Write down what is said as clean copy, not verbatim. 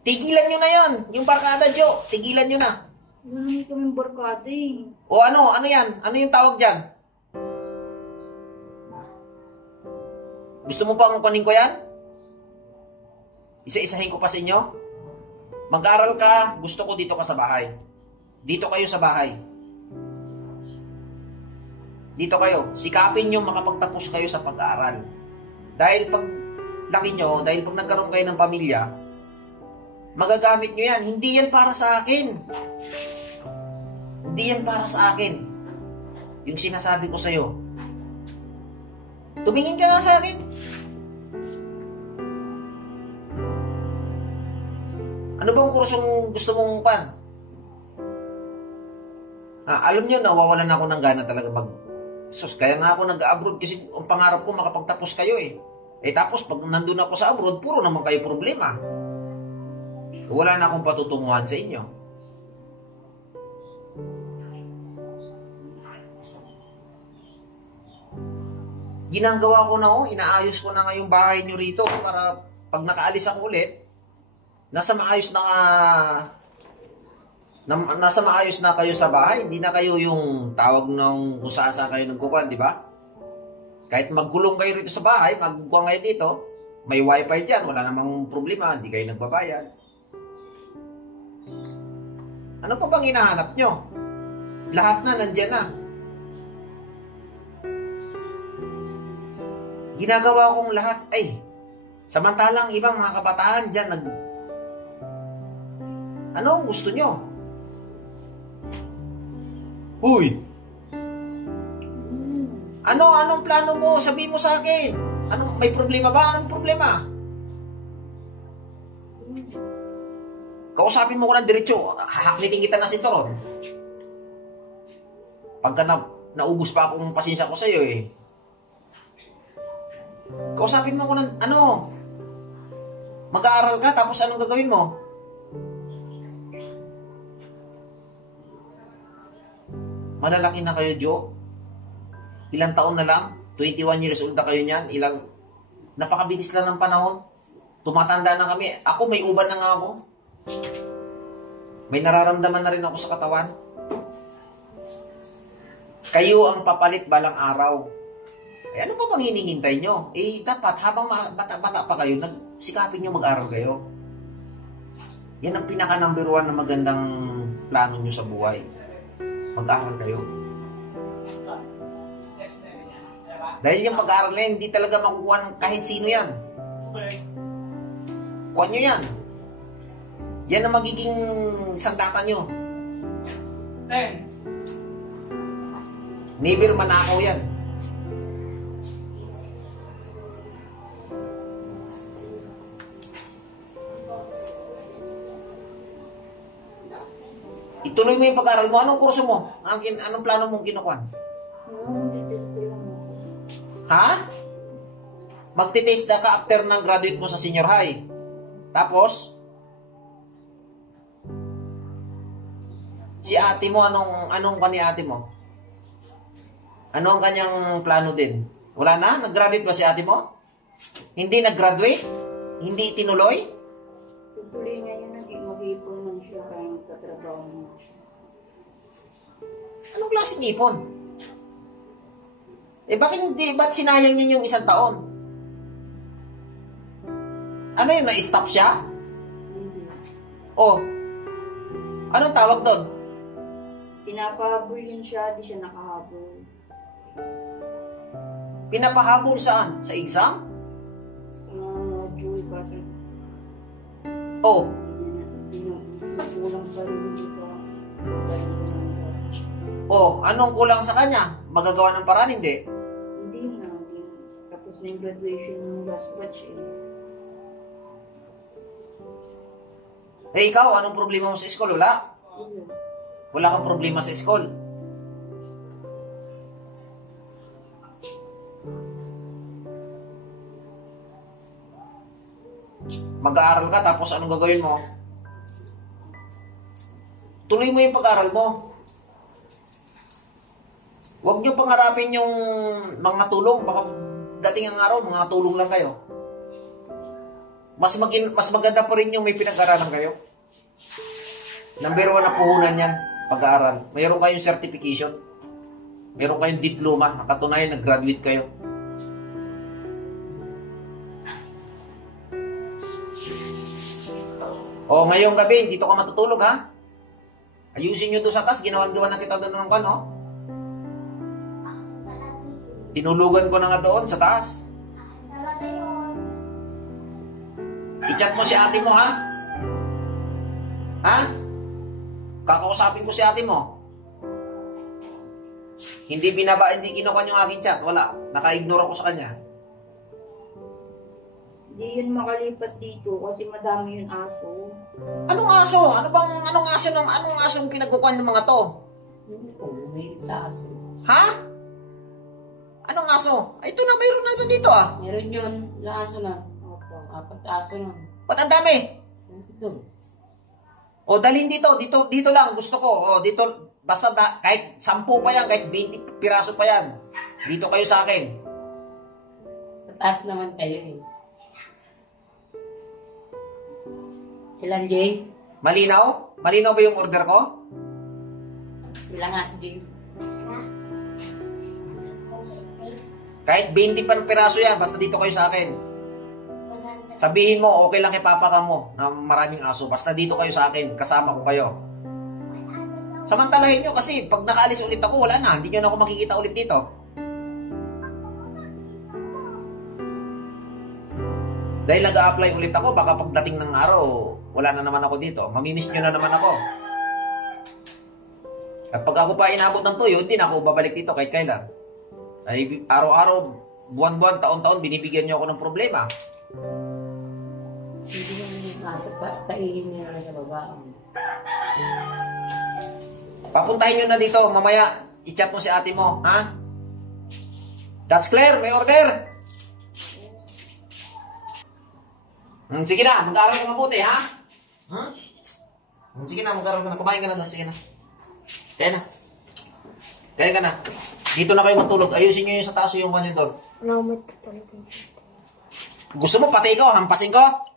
Tigilan nyo na yan. Yung barkada, Jo. Tigilan nyo na. Wala naman kaming barkada eh. O ano? Ano yan? Ano yung tawag dyan? Gusto mo pa ang kunin ko yan? Isa-isahin ko pa sa inyo? Mag-aral ka. Gusto ko dito ka sa bahay. Dito kayo sa bahay. Dito kayo. Sikapin nyo makapagtapos kayo sa pag-aaral. Dahil pag laki nyo, dahil pag nagkaroon kayo ng pamilya, magagamit nyo yan. Hindi yan para sa akin. Hindi yan para sa akin. Yung sinasabi ko sa'yo. Tumingin ka nga sa akin. Ano bang kursong gusto mong pan? Alam nyo, nawawalan ako ng gana talaga sus, kaya nga ako nag-abroad kasi ang pangarap ko makapagtapos kayo eh. Tapos pag nandun ako sa abroad, puro naman kayo problema. Wala na akong patutunguhan sa inyo. Ginagawa ko na inaayos ko na nga yung bahay nyo rito para pag nakaalis ako ulit, nasa maayos na kayo sa bahay. Hindi na kayo yung tawag ng kung saan kayo nagkukuhan, di ba? Kahit magkulong kayo rito sa bahay, magkukuhan kayo dito, may wifi dyan, wala namang problema, hindi kayo nagbabayad. Ano pa bang hinahanap nyo? Lahat na nandyan na. Ginagawa kong lahat, samantalang ibang mga kabataan dyan, ano ang gusto nyo? Uy! Anong plano mo? Sabihin mo sa akin. May problema ba? Anong problema? Kausapin mo ko ng diretso. Hahaknitin kita na sinturon. Pagka naubos pa akong pasensya ko sa'yo eh. Kausapin mo ko ng mag-aaral ka tapos anong gagawin mo? Malalaki na kayo, Jo. Ilang taon na lang? 21 years old na kayo niyan. Napakabilis lang ng panahon. Tumatanda na kami. Ako, may uban na nga ako. May nararamdaman na rin ako sa katawan. Kayo ang papalit balang araw. Ano pa bang hinihintay nyo? Dapat habang bata-bata pa kayo, sikapin nyo mag-aral kayo. Yan ang pinaka-number 1 na magandang plano nyo sa buhay. Mag-aral kayo. Dahil yung pag-aaral na yan, hindi talaga makukuha kahit sino yan. Kuha nyo yan. Yan ang magiging sandata nyo. Never manakaw yan. Ituloy mo yung pag-aaral mo. Anong kurso mo? Anong plano mong kinukuha? Ha? Magtitest na ka after ng graduate mo sa senior high. Tapos, si ate mo, anong kani ate mo? Ano ang kanyang plano din? Wala na? Nag-graduate ba si ate mo? Hindi nag-graduate? Hindi tinuloy? Tutuloy nga yun, mag-ipon lang siya kaya magtatrabaho naman siya. Anong klaseng ipon? Ba't sinayang niya yung isang taon? Ano yun, na-stop siya? Hindi. Anong tawag doon? Pinapahabol yun siya, di siya nakahabol. Pinapahabol saan? Sa exam? Sa mga module kasi. Kulang pa rin dito. Anong kulang sa kanya? Magagawa ng paraan, hindi? Hindi na. Tapos na yung graduation ng last batch Ikaw, anong problema mo sa school? Wala? Wala kang problema sa school? Mag-aaral ka, tapos anong gagawin mo? Tuloy mo yung pag-aaral mo. Huwag niyo pangarapin yung mga tulong. Baka dating ang araw, mga tulong lang kayo. mas maganda pa rin yung may pinag-aralan kayo. Number 1 na puhunan yan, pag-aaral. Mayroon kayong certification. Mayroon kayong diploma. Nakatunayan, nag-graduate kayo. O, ngayong gabi, dito ka matutulog, ha? Ayusin nyo doon sa taas. Ginawan-gawa na kita doon ng no? Tinulugan ko na nga doon sa taas. I-chat mo si ate mo, ha? Ha? Kakausapin ko si ate mo. Hindi kinukuha yung aking chat. Wala. Naka-ignore ako sa kanya. Hindi yun makalipat dito kasi madami yung aso. Anong aso? Anong aso yung pinagkukuhan ng mga to? May sa aso. Ha? Anong aso? Ay, ito na, mayroon na dito, ah. Meron yun. Ilang aso na? Opo. 4 aso na. Ba't ang dami? Ito. O, dalhin dito. Dito lang. Gusto ko. O, dito. Basta kahit 10 pa yan, kahit 20 piraso pa yan. Dito kayo sa akin. Sa taas naman kayo eh. Ilan, Jay? Malinaw? Malinaw ba yung order ko? Ilang aso, Jay? Kahit 20 pa piraso yan, basta dito kayo sa akin. Sabihin mo, okay lang kay papa ka mo na maraming aso. Basta dito kayo sa akin, kasama ko kayo. Samantalahin nyo kasi pag nakaalis ulit ako, wala na. Hindi nyo na ako makikita ulit dito. Dahil nag-a-apply ulit ako, baka pagdating ng araw, wala na naman ako dito. Mamimiss nyo na naman ako. At pag ako pa inabot ng tuyo, hindi na ako babalik dito kahit kailan. Ay, araw-araw, buwan-buwan, taon-taon, binibigyan nyo ako ng problema. Hindi yung aso pa, paihin niya na sa baba. Papuntahin nyo na dito, mamaya, i-chat mo si ate mo, ha? That's clear, may order. Sige na, mag-aaral ka mabuti, ha? Sige na, mag-aaral ka na, kumain ka na doon, sige na. Kaya na. Kaya ka na. Dito na kayo matulog, ayusin nyo yung sa taso yung kanyo doon. Salamat po talaga. Gusto mo pati ko, hampasin ko?